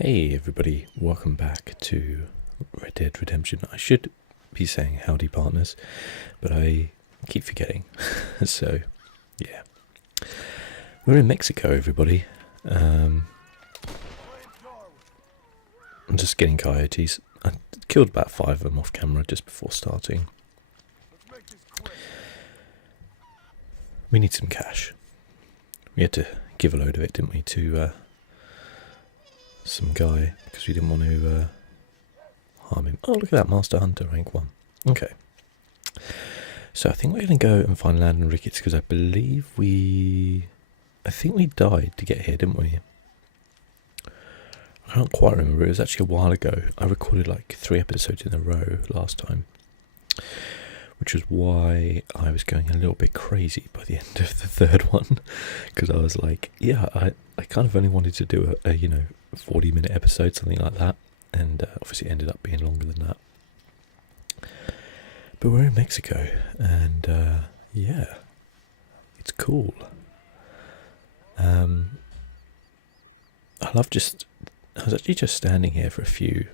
Hey everybody, welcome back to Red Dead Redemption. I should be saying howdy partners, but I keep forgetting. So, yeah. We're in Mexico, everybody. I'm just getting coyotes. I killed about 5 of them off camera just before starting. We need some cash. We had to give a load of it, didn't we, to some guy, because we didn't want to harm him. Oh, look at that, Master Hunter, rank 1. Okay. So I think we're going to go and find Landon Ricketts, because I think we died to get here, didn't we? I can't quite remember. It was actually a while ago. I recorded like 3 episodes in a row last time, which was why I was going a little bit crazy by the end of the 3rd one, because I was like, yeah, I kind of only wanted to do a 40-minute episode, something like that, and obviously it ended up being longer than that. But we're in Mexico, and yeah, it's cool. I was actually just standing here for a few,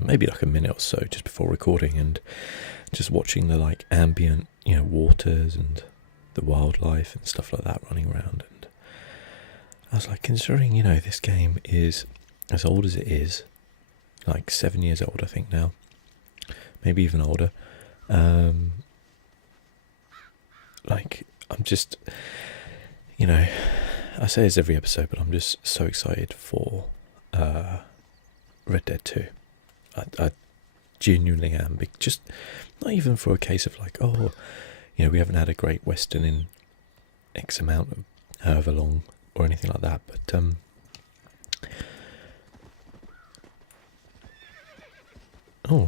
maybe like a minute or so just before recording, and just watching the like ambient, waters and the wildlife and stuff like that running around. And I was like, considering, this game is as old as it is, like 7 years old, I think now, maybe even older. Like, I'm just, I say this every episode, but I'm just so excited for Red Dead 2. I genuinely am. Just not even for a case of like, we haven't had a great Western in X amount of however long or anything like that, but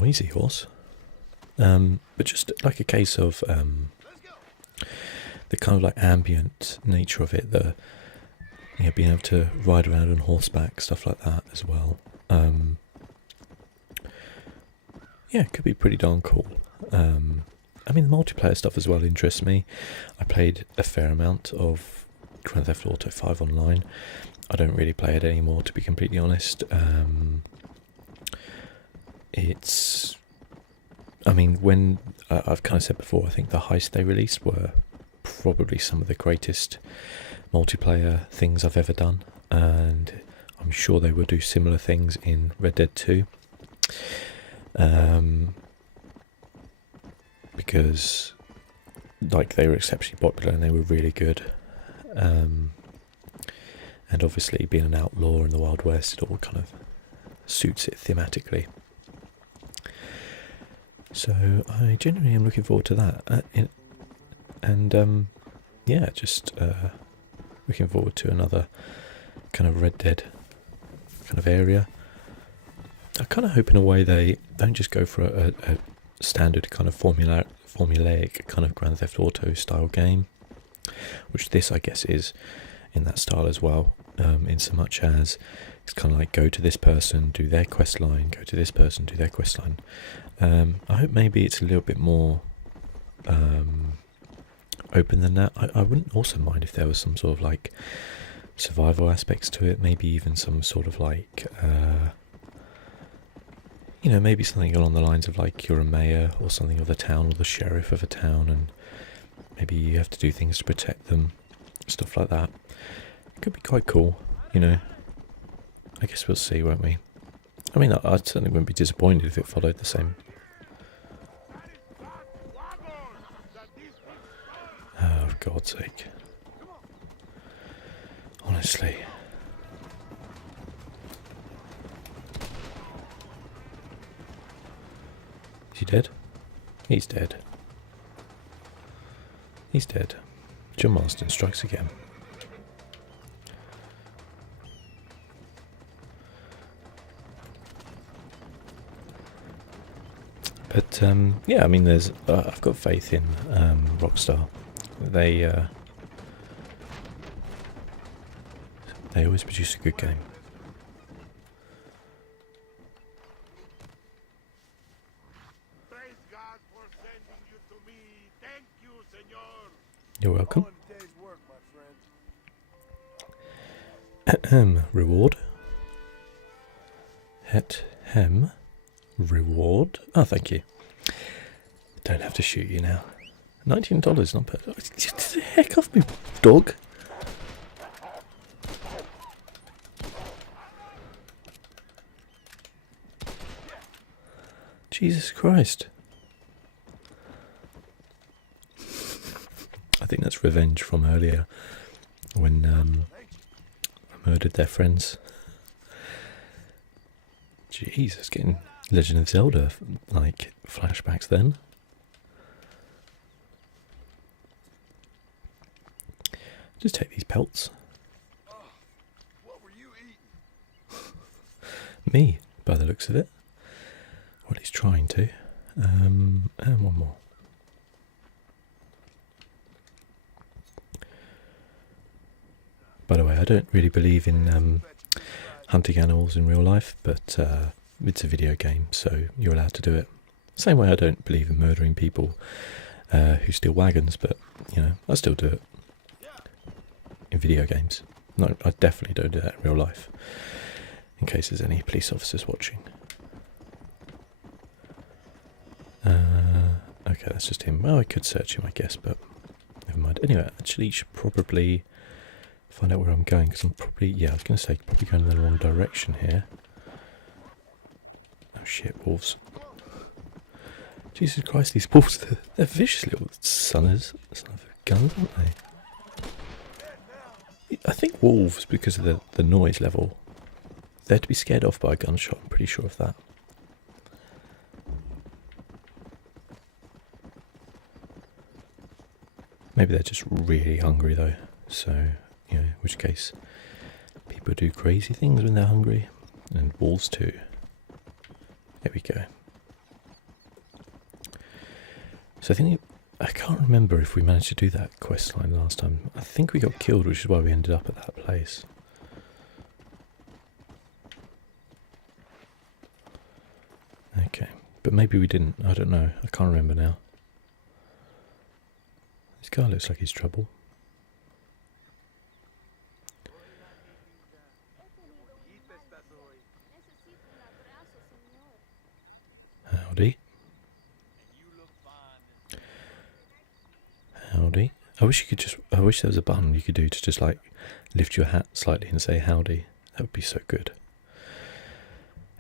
easy horse. But just like a case of the kind of like ambient nature of it, the being able to ride around on horseback, stuff like that as well. Yeah, it could be pretty darn cool. I mean, the multiplayer stuff as well interests me. I played a fair amount of Grand Theft Auto 5 online. I don't really play it anymore, to be completely honest. When I've kind of said before, I think the heists they released were probably some of the greatest multiplayer things I've ever done, and I'm sure they will do similar things in Red Dead 2. Because like they were exceptionally popular and they were really good. And obviously being an outlaw in the Wild West, it all kind of suits it thematically. So I genuinely am looking forward to that. Just looking forward to another kind of Red Dead kind of area. I kind of hope in a way they don't just go for a standard kind of formulaic kind of Grand Theft Auto style game, which this I guess is in that style as well, in so much as it's kind of like go to this person, do their quest line, go to this person, do their quest line. I hope maybe it's a little bit more open than that. I wouldn't also mind if there was some sort of like survival aspects to it, maybe even some sort of like maybe something along the lines of like you're a mayor or something of the town, or the sheriff of a town, and maybe you have to do things to protect them, stuff like that. It could be quite cool, I guess we'll see, won't we? I mean, I certainly wouldn't be disappointed if it followed the same. Oh, for God's sake. Honestly. Is he dead? He's dead. He's dead. John Marston strikes again. But yeah, I mean, there's I've got faith in Rockstar. They always produce a good game. You're welcome. Reward. Het hem reward. Oh, thank you. Don't have to shoot you now. $19, not bad. Get the heck off me, dog. Jesus Christ. I think that's revenge from earlier when I murdered their friends. Jesus, getting Legend of Zelda like flashbacks then. Just take these pelts. What were you eating? Me, by the looks of it. Or at least trying to. And one more. By the way, I don't really believe in hunting animals in real life, but it's a video game, so you're allowed to do it. Same way I don't believe in murdering people who steal wagons, but, you know, I still do it. In video games. No, I definitely don't do that in real life. In case there's any police officers watching. Okay, that's just him. Well, I could search him, I guess, but never mind. Anyway, actually, you should probably find out where I'm going, because I'm probably, yeah, I was going to say, probably going in the wrong direction here. Oh shit, wolves. Jesus Christ, these wolves, they're vicious little sons of guns, aren't they? I think wolves, because of the noise level, they're to be scared off by a gunshot, I'm pretty sure of that. Maybe they're just really hungry though, so, you know, in which case people do crazy things when they're hungry, and wolves too. There we go. So I can't remember if we managed to do that quest line last time. I think we got killed, which is why we ended up at that place. Okay, but maybe we didn't. I don't know. I can't remember now. This guy looks like he's trouble. Howdy. Howdy. I wish there was a button you could do to just like lift your hat slightly and say howdy. That would be so good.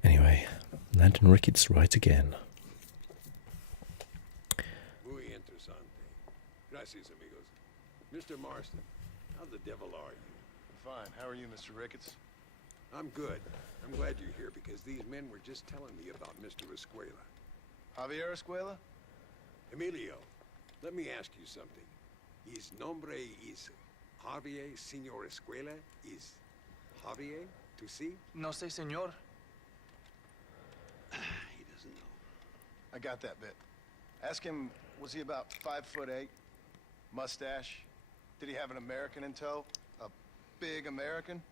Anyway, Landon Ricketts right again. Muy interesante. Gracias, amigos. Mr. Marston, how the devil are you? Fine. How are you, Mr. Ricketts? I'm good. I'm glad you're here because these men were just telling me about Mr. Escuela. Javier Escuela? Emilio, let me ask you something. His nombre is Javier Señor Escuela? Is Javier to see? No sé, señor. He doesn't know. I got that bit. Ask him, was he about 5'8"? Mustache? Did he have an American in tow? A big American?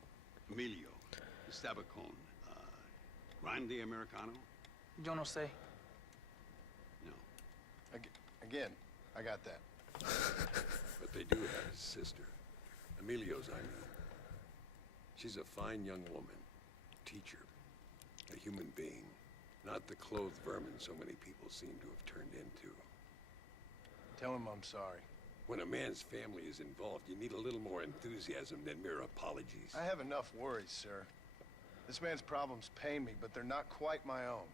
Emilio, estaba con, Grande Americano? Yo no sé. No. Again, I got that. But they do have his sister. Emilio's, I mean. She's a fine young woman. Teacher. A human being. Not the clothed vermin so many people seem to have turned into. Tell him I'm sorry. When a man's family is involved, you need a little more enthusiasm than mere apologies. I have enough worries, sir. This man's problems pain me, but they're not quite my own.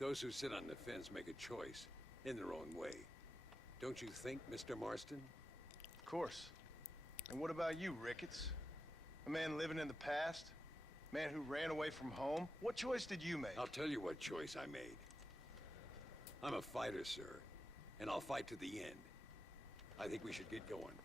Those who sit on the fence make a choice, in their own way. Don't you think, Mr. Marston? Of course. And what about you, Ricketts? A man living in the past? A man who ran away from home? What choice did you make? I'll tell you what choice I made. I'm a fighter, sir, and I'll fight to the end. I think we should get going.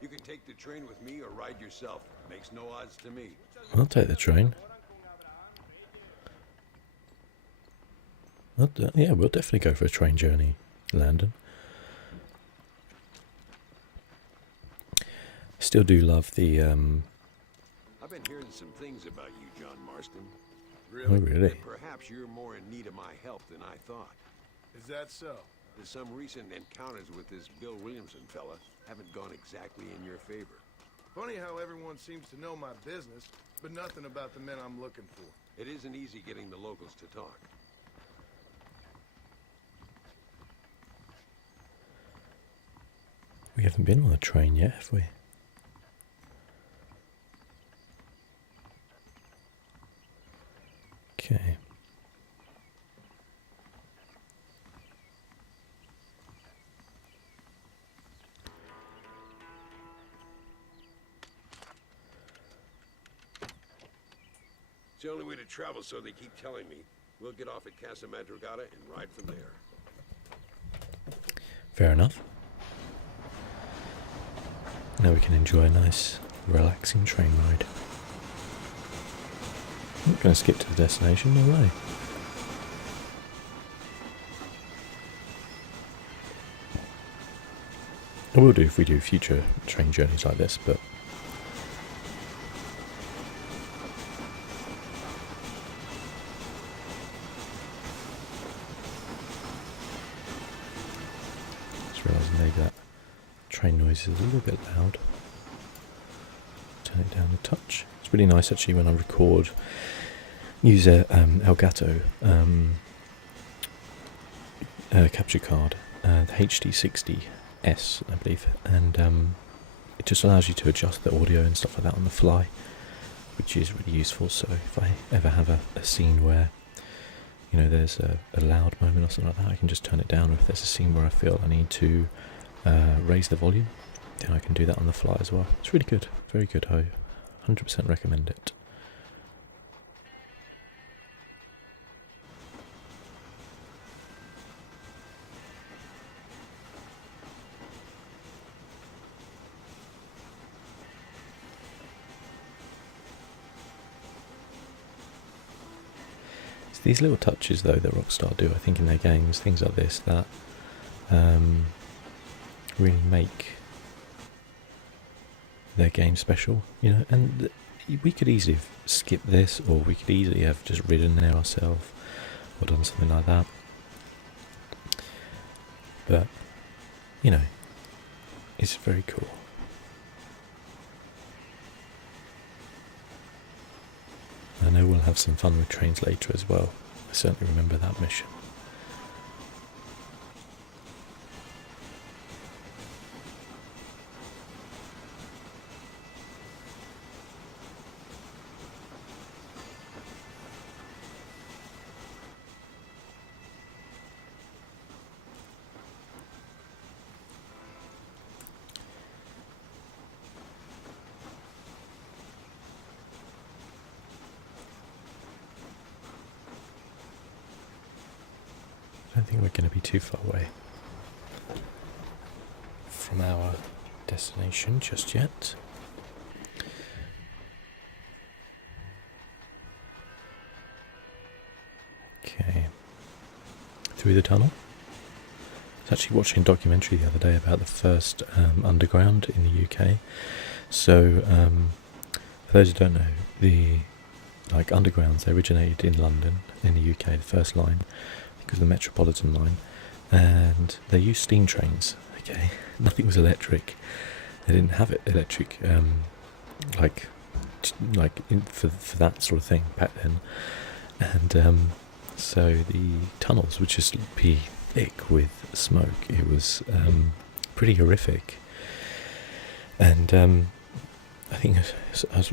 You can take the train with me or ride yourself. Makes no odds to me. I'll take the train. Yeah, we'll definitely go for a train journey, Landon. Still do love the I've been hearing some things about you, John Marston. Oh, really? Perhaps you're more in need of my help than I thought. Is that so? Some recent encounters with this Bill Williamson fella haven't gone exactly in your favor. Funny how everyone seems to know my business, but nothing about the men I'm looking for. It isn't easy getting the locals to talk. We haven't been on a train yet, have we? Okay. It's the only way to travel, so they keep telling me. We'll get off at Casa Madrugada and ride from there. Fair enough. Now we can enjoy a nice, relaxing train ride. I'm not going to skip to the destination, no way. I will do if we do future train journeys like this, but just realising maybe that train noise is a little bit loud. Turn it down a touch. It's really nice actually when I record, use a Elgato capture card, the HD60S I believe, and it just allows you to adjust the audio and stuff like that on the fly, which is really useful. So if I ever have a scene where, you know, there's a loud moment or something like that, I can just turn it down. Or if there's a scene where I feel I need to raise the volume, then I can do that on the fly as well. It's really good, very good. I 100% recommend it. It's these little touches though that Rockstar do, I think, in their games, things like this, that really make their game special, you know. And we could easily have skipped this, or we could easily have just ridden there ourselves or done something like that, but you know, it's very cool. I know we'll have some fun with trains later as well. I certainly remember that mission. I don't think we're going to be too far away from our destination just yet. Okay, through the tunnel. I was actually watching a documentary the other day about the first underground in the UK. So, for those who don't know, the undergrounds, they originated in London, in the UK, the first line, because the Metropolitan line, and they used steam trains. Okay, nothing was electric. They didn't have it electric, for that sort of thing back then. And so the tunnels would just be thick with smoke. It was pretty horrific. And I think I was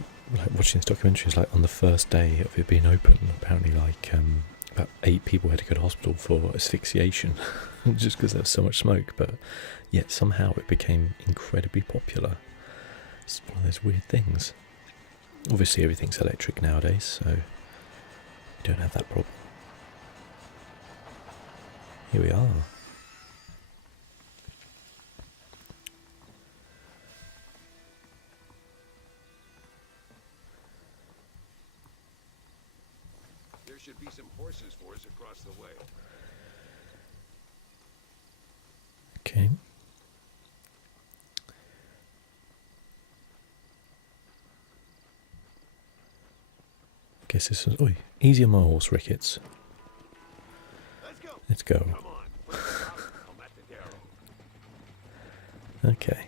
watching this documentary. It's on the first day of it being open, apparently about 8 people had to go to hospital for asphyxiation just because there was so much smoke, but yet somehow it became incredibly popular. It's one of those weird things. Obviously everything's electric nowadays, so you don't have that problem. Here we are. There should be some horses for us across the way. Okay. Guess this is easy on my horse, Ricketts. Let's go. Let's go. Come on, put the top, I'll Okay.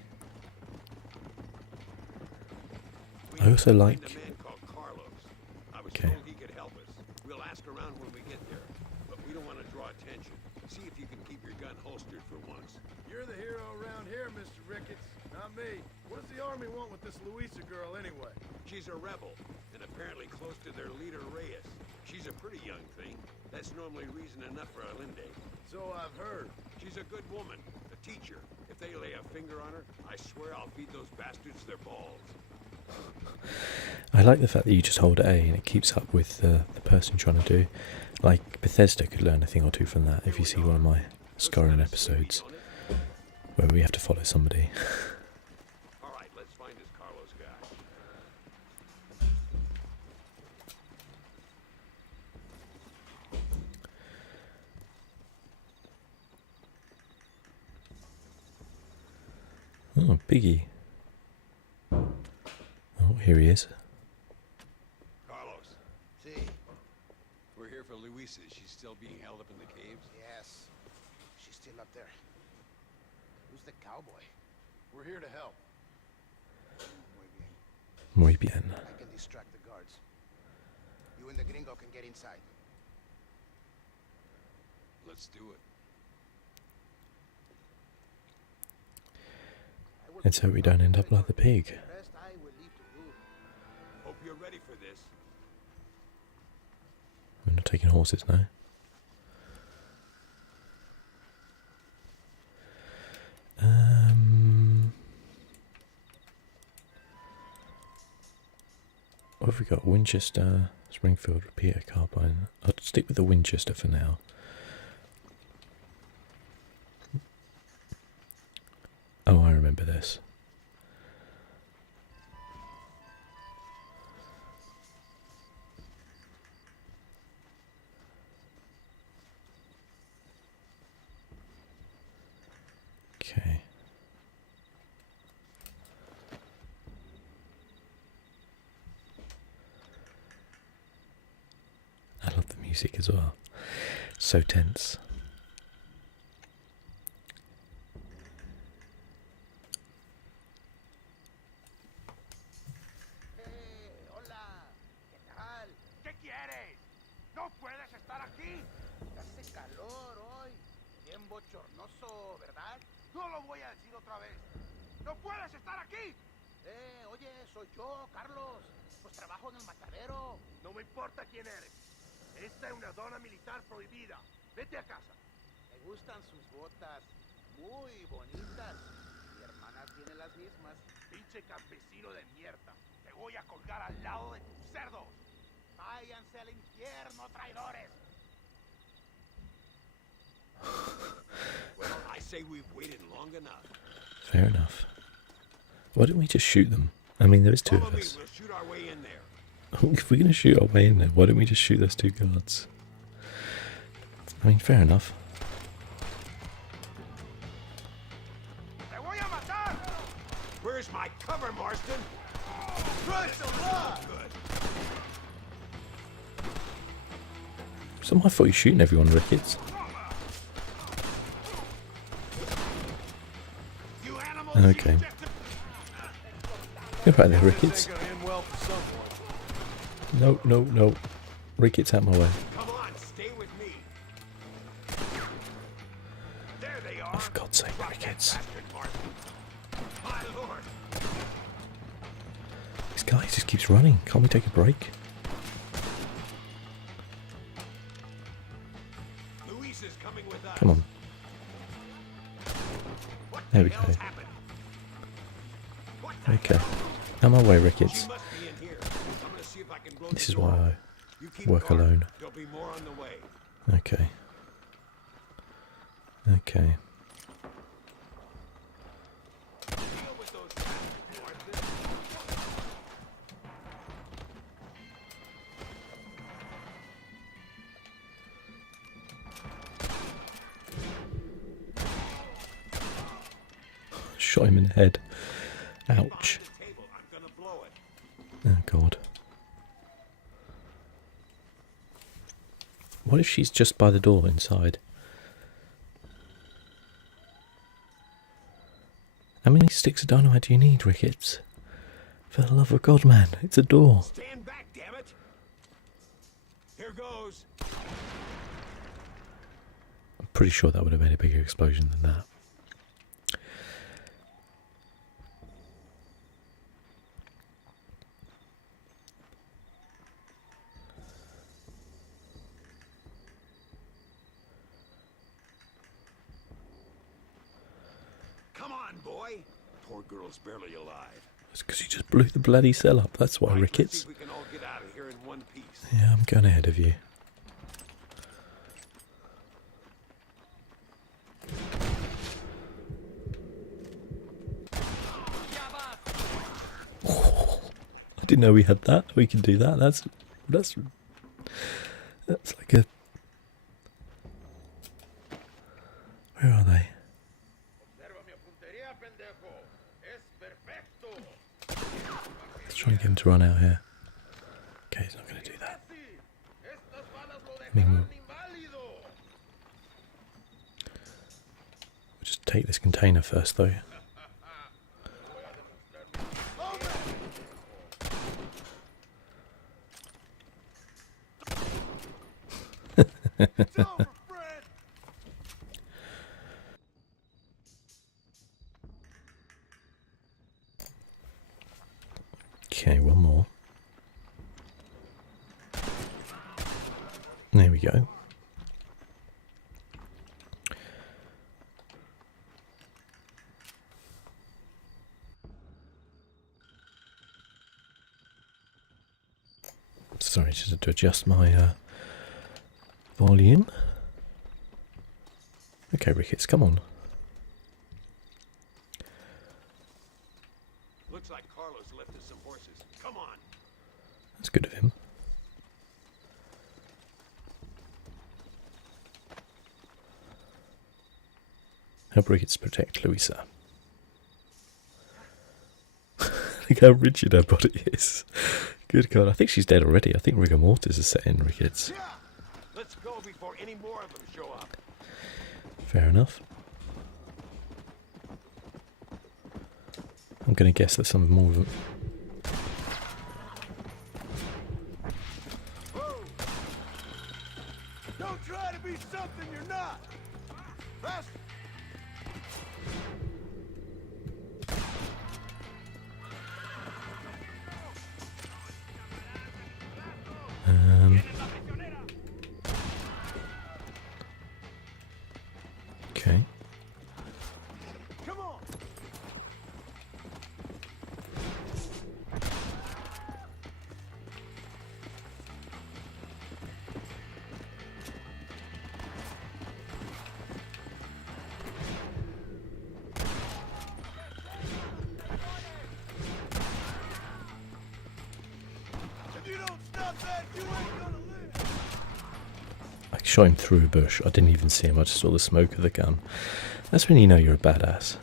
I also like... Find a man called Carlos. I was Okay. told he could help us. We'll ask around when we get there, but we don't want to draw attention. See if you can keep your gun holstered for once. You're the hero around here, Mr. Ricketts, not me. What does the army want with this Luisa girl anyway? She's a rebel, and apparently close to their leader, Reyes. She's a pretty young thing. That's normally reason enough for Alinde. So I've heard. She's a good woman, a teacher. If they lay a finger on her, I swear I'll feed those bastards their balls. I like the fact that you just hold A and it keeps up with the person trying to do. Like, Bethesda could learn a thing or two from that if you see one of my Skyrim episodes where we have to follow somebody. All right, let's find this Carlos guy. Oh, Biggie. Oh, here he is. Carlos, See, we're here for Luisa. She's still being held up in the caves? Yes. She's still up there. Who's the cowboy? we're here to help. Muy bien. Muy bien. I can distract the guards. You and the gringo can get inside. Let's do it. Let's hope we don't end up like the pig. The rest I will leave to you. Hope you're ready for this. We're not taking horses now. What have we got? Winchester, Springfield, repeater, carbine. I'll stick with the Winchester for now. Oh, I remember this. Okay. I love the music as well. So tense. Hola. ¿Qué tal? ¿Qué quieres? No puedes estar aquí. Hace calor hoy. Bien bochornoso, ¿verdad? No lo voy a decir otra vez. No puedes estar aquí. Oye, soy yo, Carlos. Pues trabajo en el matadero. No me importa quién eres. Esta es una zona militar prohibida. Vete a casa. Me gustan sus botas. Muy bonitas. Mi hermana tiene las mismas. Pinche campesino de mierda. Te voy a colgar al lado de tus cerdos. Váyanse al infierno, traidores. Well, I say we've waited long enough. Fair enough. Why don't we just shoot them? I mean, there is two Follow of me. us. We'll shoot our way in there. If we're going to shoot our way in there, why don't we just shoot those two guards? I mean, fair enough. ¡Te voy a matar! Where's my cover, Marston? Christ alive! Good. So I thought you're shooting everyone, Ricketts. You animals. Okay. You just- Go right there, Ricketts. Ain't gonna end well for someone. No, no, no. Ricketts out my way. Come on, stay with me. There they are. Oh, for God's sake, Drop that Ricketts. bastard, Marston. My lord. This guy just keeps running. Can't we take a break? Luis is coming with us. Come on. What There the we hell's go. happened? What the Okay. hell? Out my way, She Ricketts. must be in here. I'm gonna see if I can blow This the is door. why You keep work guard. alone. There'll be more on the way. I... Okay. Okay. Deal with those bastards, Marston. Shot him in the head. Ouch. Behind the table. I'm gonna blow it. Oh, God. What if she's just by the door inside? How many sticks of dynamite do you need, Ricketts? For the love of God, man, it's a door. Stand back, damn it! Here goes. I'm pretty sure that would have made a bigger explosion than that. Come on, boy. Poor girl's barely alive. It's because you just blew the bloody cell up. That's why, Right, let's see Ricketts. if we can all get out of here in one piece. Yeah, I'm going ahead of you. I didn't know we had that. We can do that. That's like a. Where are they? Observa mi puntería, pendejo. Es perfecto. Let's try and get him to run out here. Okay, he's not going to do that. Estas balas lo I mean, dejarán inválido. we'll just take this container first, though. It's over, Fred. Okay, one more. There we go. Sorry, just had to adjust my volume. Okay, Ricketts, come on. Looks like Carlos left us some horses. Come on. That's good of him. Help Ricketts protect Louisa. Look how rigid her body is. Good God, I think she's dead already. I think rigor mortis is set in, Ricketts. Yeah. Let's go before any more of them show up. Fair enough. I'm going to guess that some more of them. Don't try to be something you're not. Faster. Okay. Come on. If you don't stop that, you ain't gonna live. I shot him through a bush. I didn't even see him. I just saw the smoke of the gun. That's when you know you're a badass.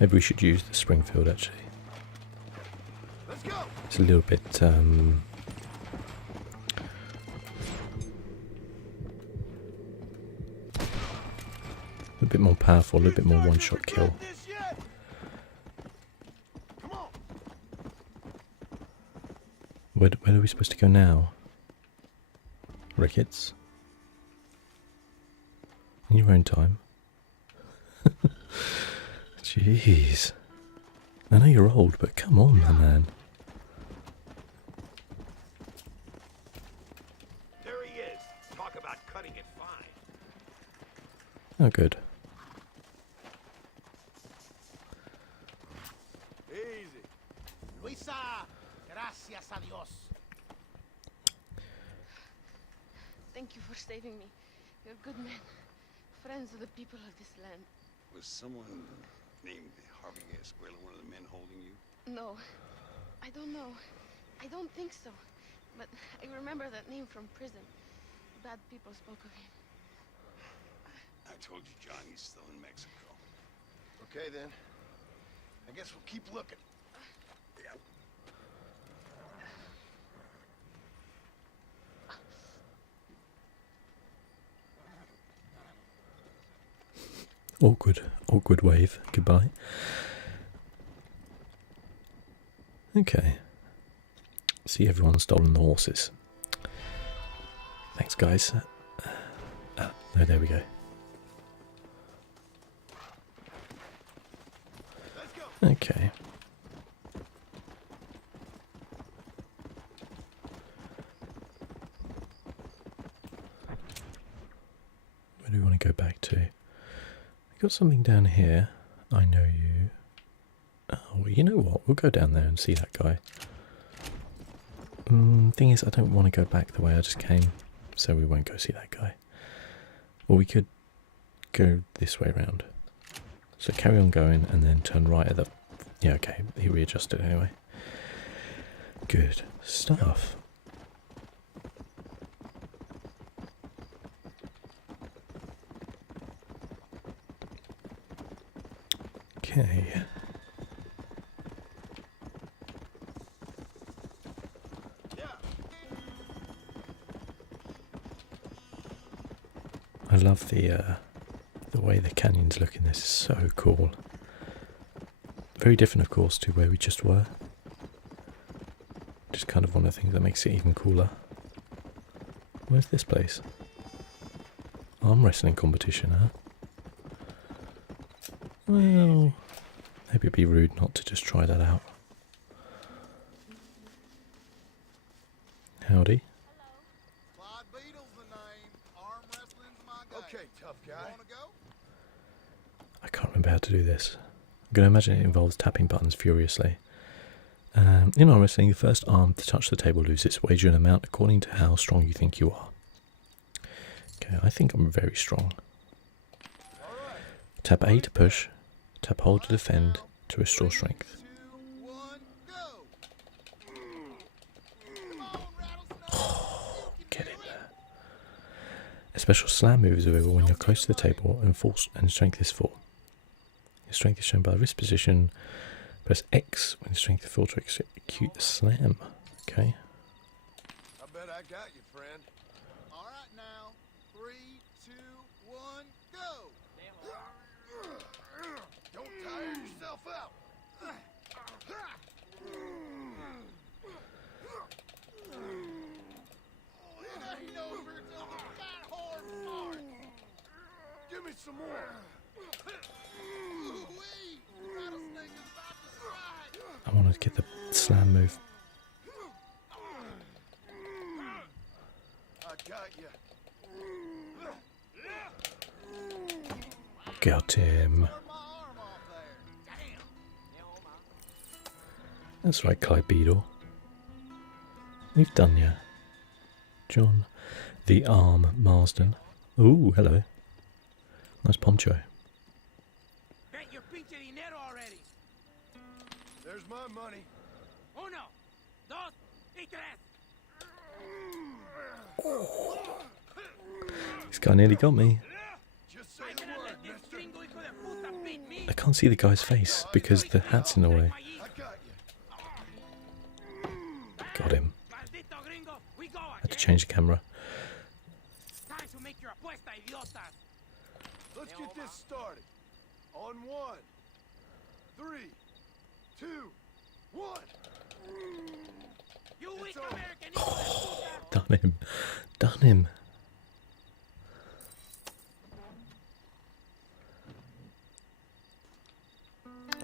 Maybe we should use the Springfield actually. Let's go. It's a little bit more powerful, a little bit more one-shot kill. This yet? Come on. Where are we supposed to go now? Ricketts? In your own time. Jeez. I know you're old, but come on, my man. There he is. Talk about cutting it fine. Oh, good. Easy. Luisa, gracias a Dios. Thank you for saving me. You're good men, friends of the people of this land. Was someone named Harvey Escuela one of the men holding you? No, I don't know. I don't think so. But I remember that name from prison. Bad people spoke of him. I told you Johnny's still in Mexico. Okay, then. I guess we'll keep looking. Awkward wave. Goodbye. Okay. See, everyone's stolen the horses. Thanks, guys. No, there we go. Okay. Where do we want to go back to? We've got something down here. I know you. Oh, you know what? We'll go down there and see that guy. Thing is, I don't want to go back the way I just came, so we won't go see that guy. Or we could go this way round. So carry on going and then turn right at the... Yeah, okay, he readjusted anyway. Good stuff. Okay. I love the way the canyons look in this. Is so cool. Very different, of course, to where we just were. Just kind of one of the things that makes it even cooler. Where's this place? Arm wrestling competition, huh? Well, maybe it'd be rude not to just try that out. Howdy. Clyde Beetle's the name. Arm wrestling's my game. Okay, tough guy. Wanna go? I can't remember how to do this. I'm going to imagine it involves tapping buttons furiously. In arm wrestling, the first arm to touch the table loses. Wager an amount according to how strong you think you are. Okay, I think I'm very strong. Tap A to push. Tap hold to defend to restore strength. 2, 1, go. Get in there. A special slam move is available when you're close to the table and strength is 4. Your strength is shown by the wrist position. Press X when the strength is 4 to execute the slam. Okay. I bet I got you, friend. All right, now. 3, 2, 1, go. Don't tire yourself out. It ain't over till the fat horse starts. Give me some more. Ooh-wee, rattlesnake is about to strike. I want to get the slam move. I got you. Got him. My arm off there. That's right, Clyde Beadle. We've done ya. John the Arm Marsden. Ooh, hello. Nice poncho. Bet your pinche dinero already. There's my money. Uno, dos, y tres. This guy nearly got me. Just say I'm the gonna word, let this mister. gringo hijo de puta beat me. I can't see the guy's face because the hat's in the way. I got you. Got him. Maldito gringo, we go Had to again. change the camera. Time to make your apuesta, idiotas. Let's get this started. On 1, 3, 2, 1. You weak It's over. American hijo de puta. Done him. Done him.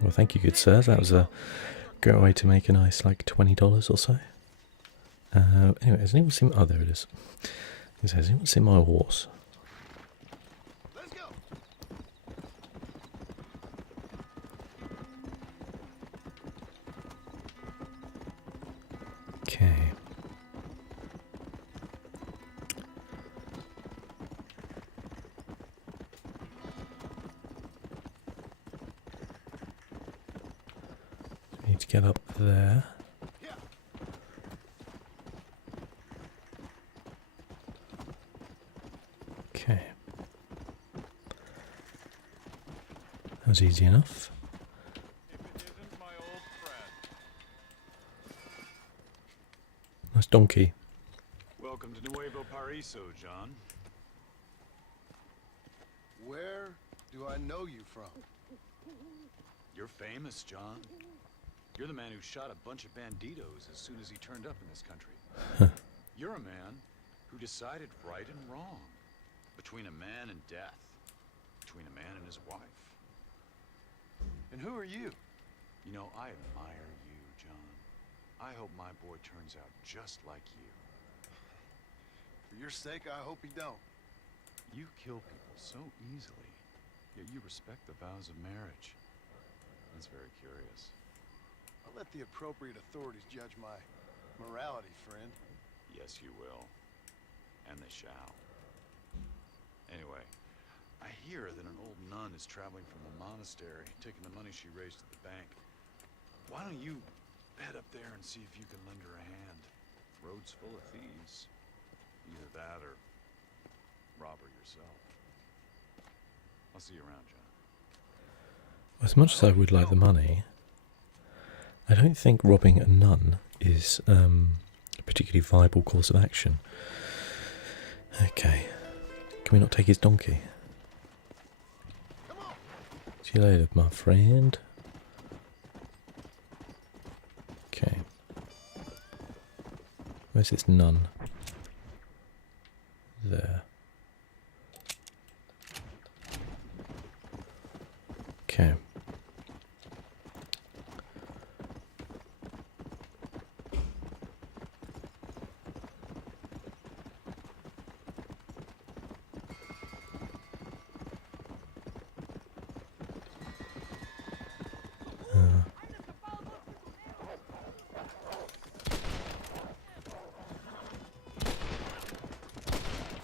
Well, thank you, good sir. That was a great way to make a nice, like, $20 or so. Anyway, has anyone seen... Oh, there it is. Has anyone seen my horse? Let's go. Okay. Need to get up there. Okay. That was easy enough. Nice donkey. Welcome to Nuevo Paraiso, John. Where do I know you from? You're famous, John. You're the man who shot a bunch of banditos as soon as he turned up in this country. You're a man who decided right and wrong. Between a man and death. Between a man and his wife. And who are you? You know, I admire you, John. I hope my boy turns out just like you. For your sake, I hope he don't. You kill people so easily, yet you respect the vows of marriage. That's very curious. I'll let the appropriate authorities judge my morality, friend. Yes, you will. And they shall. Anyway, I hear that an old nun is traveling from the monastery, taking the money she raised at the bank. Why don't you head up there and see if you can lend her a hand? Road's full of thieves. Either that or rob her yourself. I'll see you around, John. As much as I would like the money, I don't think robbing a nun is a particularly viable course of action. Okay. Can we not take his donkey? See you later, my friend. Okay. Where's this nun? There. Okay.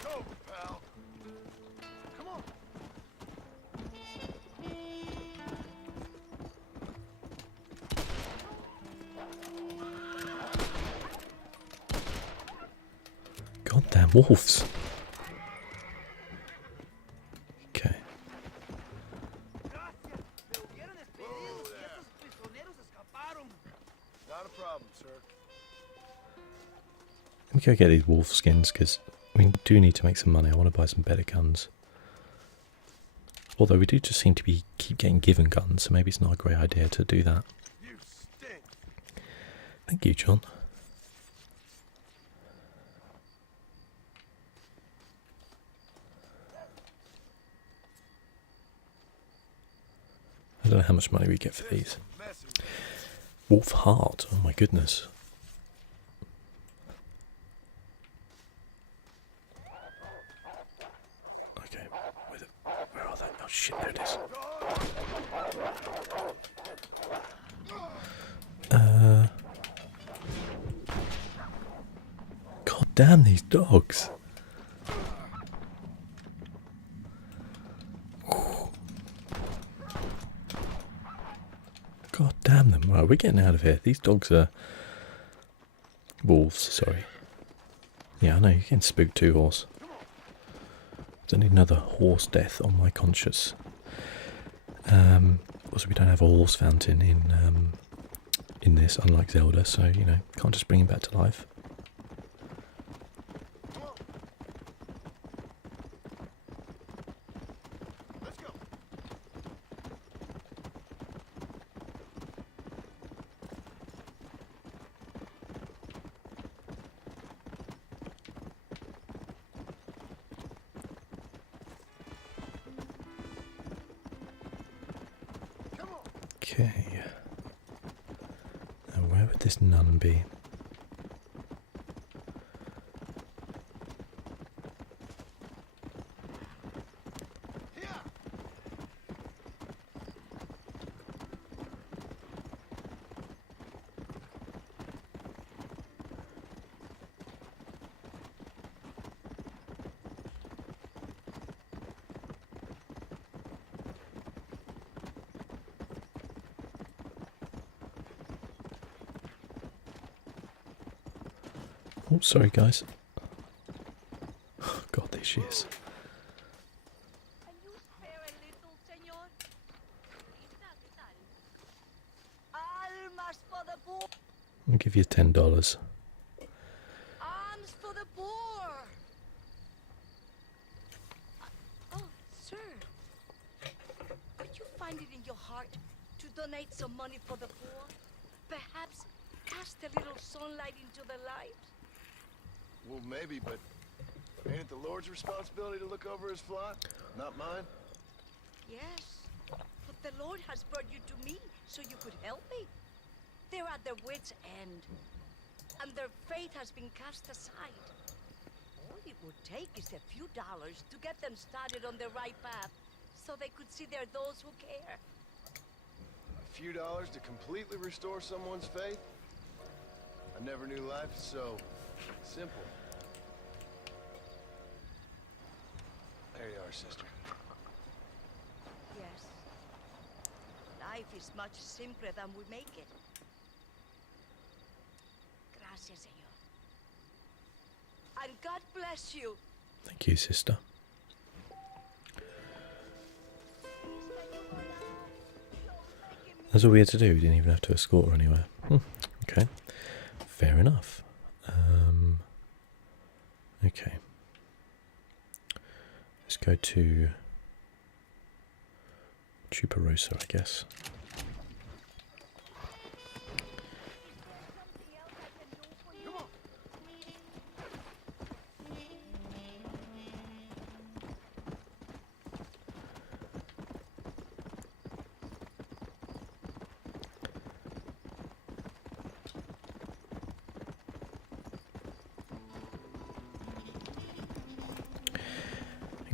Go, pal. Come on. Goddamn wolves. Okay. Not a problem, sir. Let me go get these wolf skins because we do need to make some money. I want to buy some better guns. Although we do just seem to be keep getting given guns, so maybe it's not a great idea to do that. You stink. Thank you, John. I don't know how much money we get for these. Messy. Wolf heart. Oh my goodness. Okay, where are they? Oh shit, there it is. God damn these dogs. God damn them. Right, we're getting out of here. These dogs are... wolves, sorry. Yeah, I know, you're getting spooked too, horse. Don't need another horse death on my conscience. Also, we don't have a horse fountain in this, unlike Zelda, so, you know, can't just bring him back to life. Let's go. Come on. Okay. Now, where would this nun be? Here. Oh, sorry, guys. God, there she is. I'll give you $10. Arms for the poor! Oh, sir. Could you find it in your heart to donate some money for the poor? Perhaps cast a little sunlight into their lives? Well, maybe, but ain't it the Lord's responsibility to look over his flock? Not mine? Yes, but the Lord has brought you to me so you could help me. They're at their wits' end, and their faith has been cast aside. All it would take is a few dollars to get them started on the right path, so they could see they're those who care. A few dollars to completely restore someone's faith? I never knew life was so simple. There you are, sister. Yes. Life is much simpler than we make it. Gracias, Señor. And God bless you. Thank you, sister. That's all we had to do. We didn't even have to escort her anywhere. Okay. Fair enough. Okay. Let's go to Chuparosa, I guess.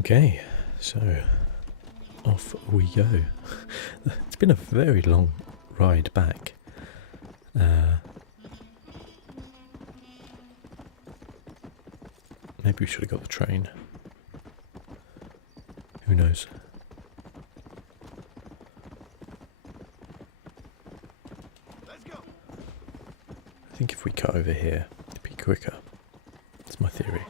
Okay, so off we go. It's been a very long ride back. Maybe we should have got the train. Who knows? Let's go. I think if we cut over here, it'd be quicker. That's my theory.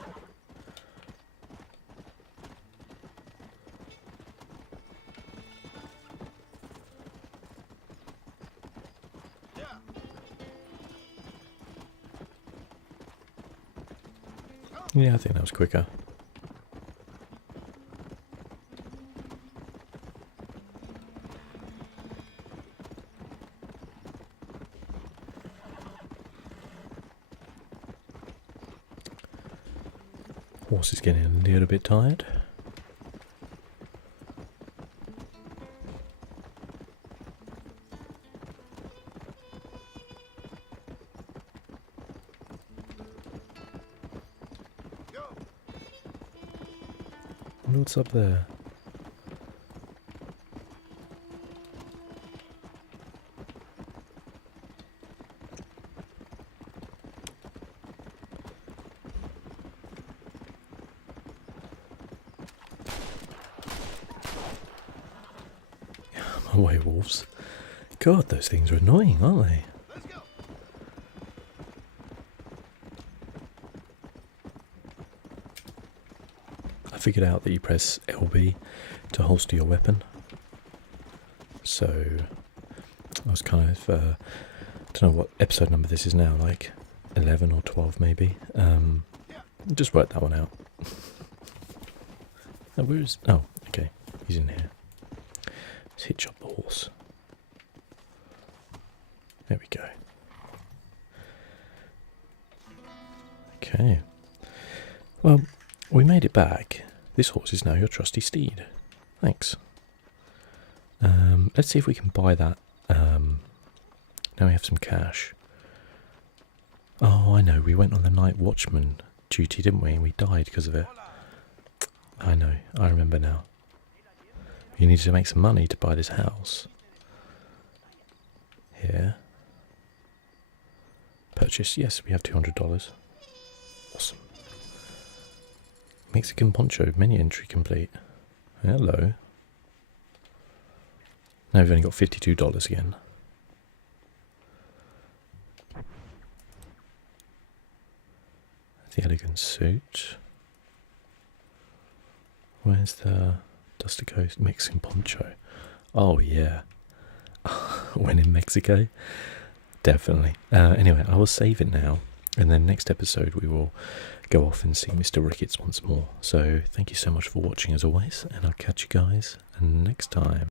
Yeah, I think that was quicker. Horse is getting a little bit tired. What's up there? My wolves. God, those things are annoying, aren't they? Let's go. I figured out that you press LB to holster your weapon. So I was kind of, I don't know what episode number this is now, like 11 or 12 maybe. Just worked that one out. Oh, where is, oh, okay, he's in here. Let's hitch up the horse. There we go. Okay. Well, we made it back. This horse is now your trusty steed. Thanks. Let's see if we can buy that. Now we have some cash. Oh, I know. We went on the night watchman duty, didn't we? And we died because of it. I know. I remember now. You needed to make some money to buy this house. Here. Purchase. Yes, we have $200. Awesome. Mexican poncho, menu entry complete. Hello. Now we've only got $52 again. The elegant suit. Where's the Dusty Coast Mexican poncho? Oh yeah. When in Mexico. Definitely. Anyway, I will save it now, and then next episode we will go off and see Mr. Ricketts once more. So thank you so much for watching as always, and I'll catch you guys next time.